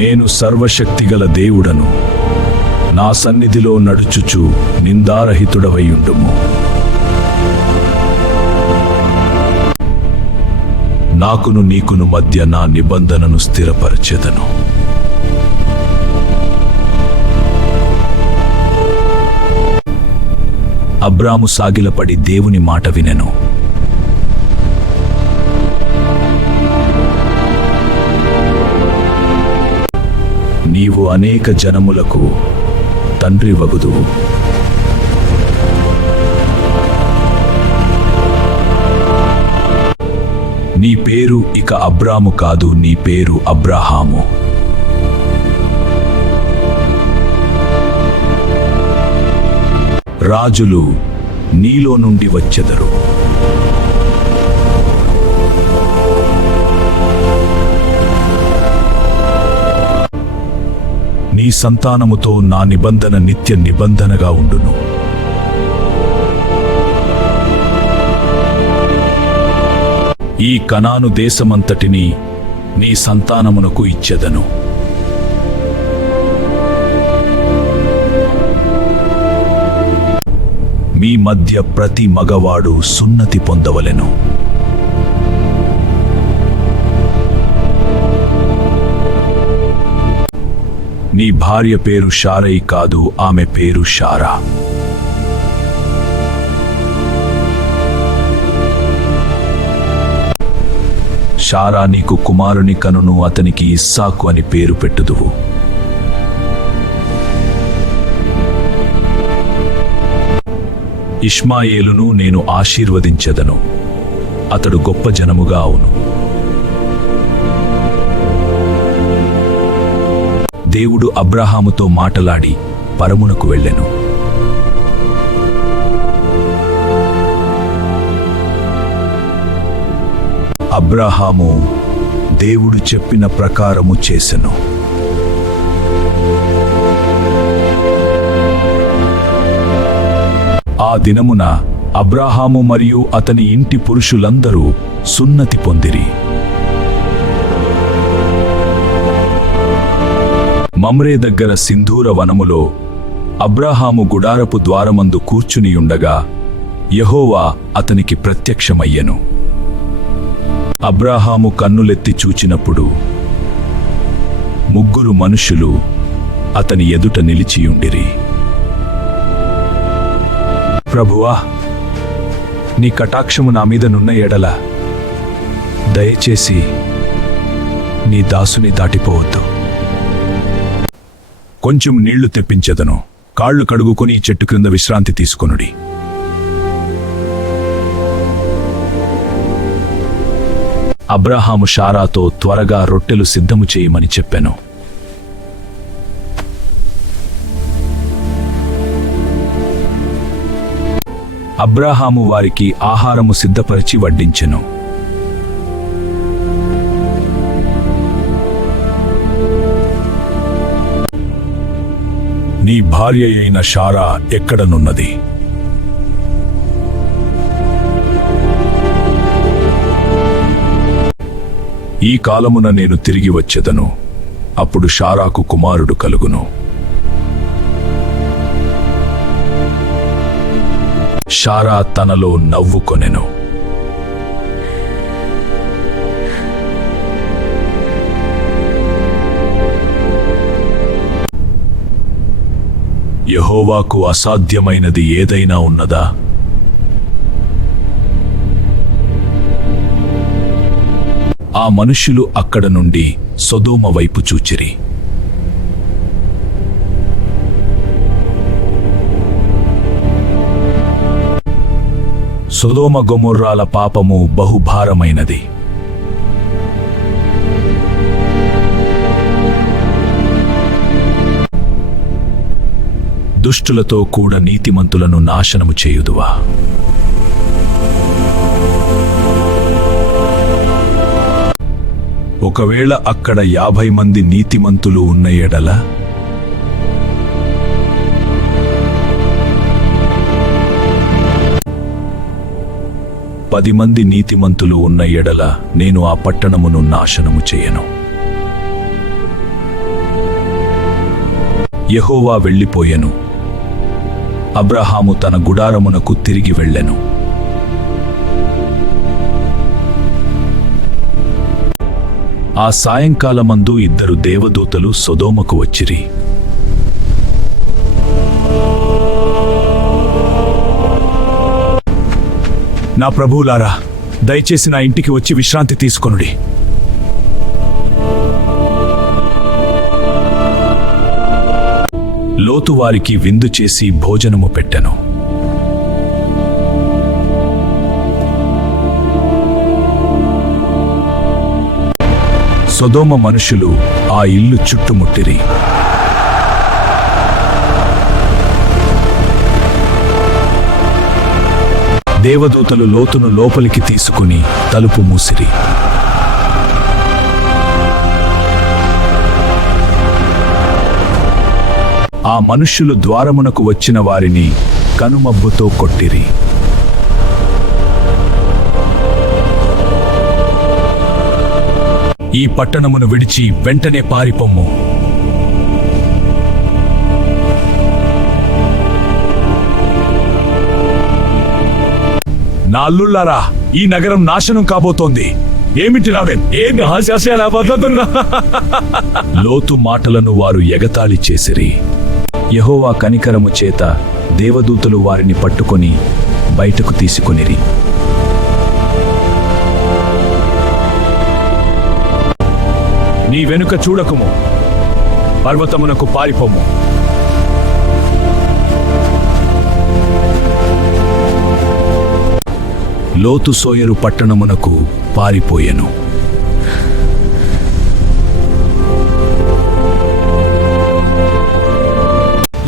నేను సర్వశక్తిగల దేవుడను. నా సన్నిధిలో నడుచుచు నిందారహితుడవైయుండుము. నాకును నీకును మధ్య నా నిబంధనను స్థిరపరచెదను. అబ్రాము సాగిలపడి దేవుని మాట వినెను. నీవు అనేక జనములకు తండ్రి వగుదువు. నీ పేరు ఇక అబ్రాము కాదు, నీ పేరు అబ్రాహాము. రాజులు నీలో నుండి వచ్చెదరు. నీ సంతానముతో నా నిబంధన నిత్య నిబంధనగా ఉండును. ఈ కనాను దేశమంతటిని నీ సంతానమునకు ఇచ్చెదను. మీ మధ్య ప్రతి మగవాడు సున్నతి పొందవలెను. నీ భార్య పేరు షారై కాదు, ఆమె పేరు షారా. షారా నీకు కుమారుని కనును, అతనికి ఇస్సాకు అని పేరు పెట్టుదువు. ఇష్మాయేలును నేను ఆశీర్వదించెదను, అతడు గొప్ప జనముగా అవును. దేవుడు అబ్రాహాముతో మాటలాడి పరమునకు వెళ్ళెను. అబ్రాహాము దేవుడు చెప్పిన ప్రకారము చేసెను. ఆ దినమున అబ్రాహాము మరియు అతని ఇంటి పురుషులందరూ సున్నతి పొందిరి. మమ్రే దగ్గర సింధూర వనములో అబ్రాహాము గుడారపు ద్వారమందు కూర్చునియుండగా యెహోవా అతనికి ప్రత్యక్షమయ్యెను. అబ్రాహాము కన్నులెత్తి చూచినప్పుడు ముగ్గురు మనుషులు అతని ఎదుట నిలిచియుండిరి. ప్రభువా, నీ కటాక్షము నా మీద నున్న ఎడల దయచేసి నీ దాసుని దాటిపోవద్దు. కొంచెం నీళ్లు తెప్పించెదను, కాళ్లు కడుగుకొని చెట్టు క్రింద విశ్రాంతి తీసుకొనుడి. అబ్రాహాము షారాతో త్వరగా రొట్టెలు సిద్ధము చేయమని చెప్పెను. అబ్రాహాము వారికి ఆహారము సిద్ధపరిచి వడ్డించెను. నీ భార్య అయిన షారా ఎక్కడనున్నది? ఈ కాలమున నేను తిరిగి వచ్చెదను, అప్పుడు షారాకు కుమారుడు కలుగును. షారా తనలో నవ్వుకొనెను. యెహోవాకు అసాధ్యమైనది ఏదైనా ఉన్నదా? ఆ మనుష్యులు అక్కడ నుండి సొదొమ వైపు చూచిరి. సొదొమ గొమొర్రాల పాపము బహుభారమైనది. దుష్టులతో కూడా నీతిమంతులను నాశనము చేయుదువా? ఒకవేళ అక్కడ 50 మంది నీతిమంతులు ఉన్న ఎడల పది మంది నీతిమంతులు ఉన్న ఎడల నేను ఆ పట్టణమును నాశనము చేయను. యెహోవా వెళ్ళిపోయెను. అబ్రాహాము తన గుడారమునకు తిరిగి వెళ్ళెను. ఆ సాయంకాలమందు ఇద్దరు దేవదూతలు సొదొమకు వచ్చిరి. నా ప్రభువులారా, దయచేసి నా ఇంటికి వచ్చి విశ్రాంతి తీసుకొనుడి. లోతు వారికి విందు చేసి భోజనము పెట్టెను. సొదొమ మనుషులు ఆ ఇల్లు చుట్టుముట్టిరి. దేవదూతలు లోతును లోపలికి తీసుకుని తలుపు మూసిరి. ఆ మనుష్యులు ద్వారమునకు వచ్చిన వారిని కనుమబ్బుతో కొట్టిరి. ఈ పట్టణమును విడిచి వెంటనే పారిపొమ్ము. నా అల్లుళ్ళారా, ఈ నగరం నాశనం కాబోతోంది. ఏమిటి లోతు మాటలను వారు ఎగతాళి చేసిరి. యెహోవా కనికరము చేత దేవదూతలు వారిని పట్టుకొని బయటకు తీసుకొనిరి. నీ వెనుక చూడకుము, పర్వతమునకు పారిపోము. లోతు సోయరు పట్టణమునకు పారిపోయెను.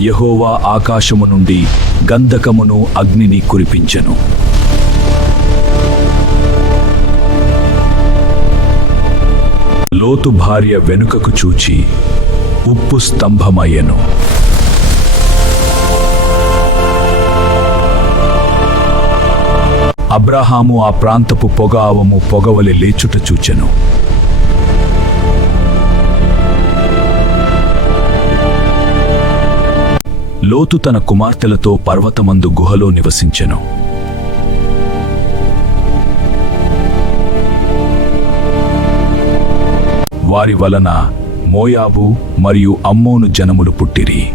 యెహోవా ఆకాశము నుండి గంధకమును అగ్నిని కురిపించెను. లోతు భార్య వెనుకకు చూచి ఉప్పు స్తంభమయ్యెను. అబ్రాహాము ఆ ప్రాంతపు పొగ పొగవలి లేచుట చూచెను. లోతు తన కుమార్తెలతో పర్వతమందు గుహలో నివసించెను. వారి వలన మోయాబు మరియు అమ్మోను జనములు పుట్టిరి.